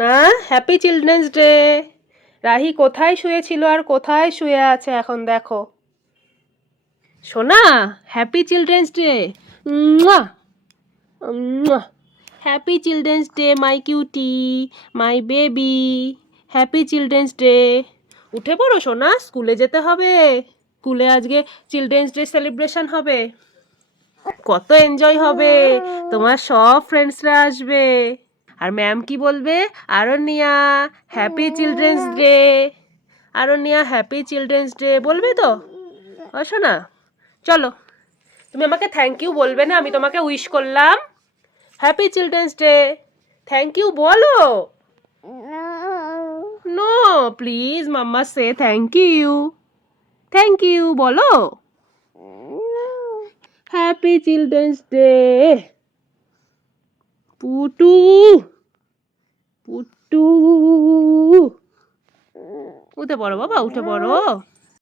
না, happy children's day. Rahi কোথায় শুয়েছিল আর কোথায় শুয়ে আছে এখন দেখো। সোনা, happy children's day. Happy children's day my cutie, my baby. Happy children's day. উঠে পড়ো সোনা, স্কুলে যেতে হবে। স্কুলে আজকে চিলড্রেন্স ডে সেলিব্রেশন হবে। কত এনজয় হবে, তোমার সব ফ্রেন্ডসরা আসবে। আর ম্যাম কি বলবে? Aranya, happy children's day. Aranya, happy children's day বলবে তো? আসো না, চলো। তুমি আমাকে থ্যাংক ইউ বলবে না? আমি তোমাকে উইশ করলাম। Happy children's day, thank you বলো। No, please mamma say thank you. Thank you বলো। Happy children's day. Putu, Putu, উঠে পড়ো বাবা, উঠে পড়ো।